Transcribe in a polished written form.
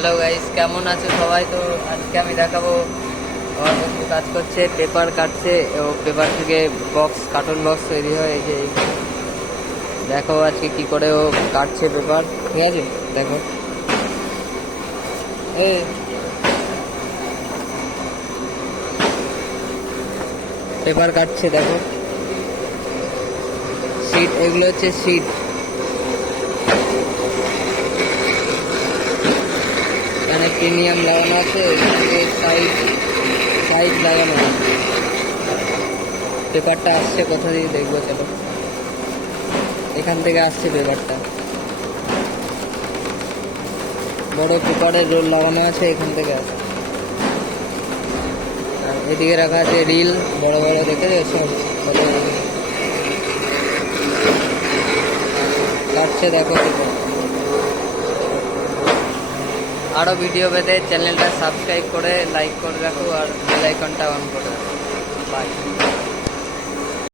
Hello guys, কেমন আছো সবাই? তো আজকে আমি দেখাবো আমার বন্ধু কাজ করছে, পেপার কাটছে ও পেপার থেকে কার্টুন বক্স তৈরি হয়। এই যে দেখো আজকে কি করে ও কাটছে পেপার। ঠিক আছে, দেখো এই পেপার কাটছে, দেখো শিট, এগুলো হচ্ছে শিট। এখানে প্রিমিয়াম লাগানো আছে, এখানে সাইজ সাইজ লাগানো আছে। পেপারটা আসছে কোথা দিয়ে দেখবো, চলো। এখান থেকে আসছে পেপারটা, বড় পেপারের রোল লাগানো আছে, এখান থেকে আসছে। আর এদিকে রাখা আছে রিল, বড় বড় দেখে সব কাটছে, দেখো পেপার। আরও ভিডিও পেতে চ্যানেলটা সাবস্ক্রাইব করে লাইক করে রাখো আর বেল আইকনটা অন করে রাখো। বাই।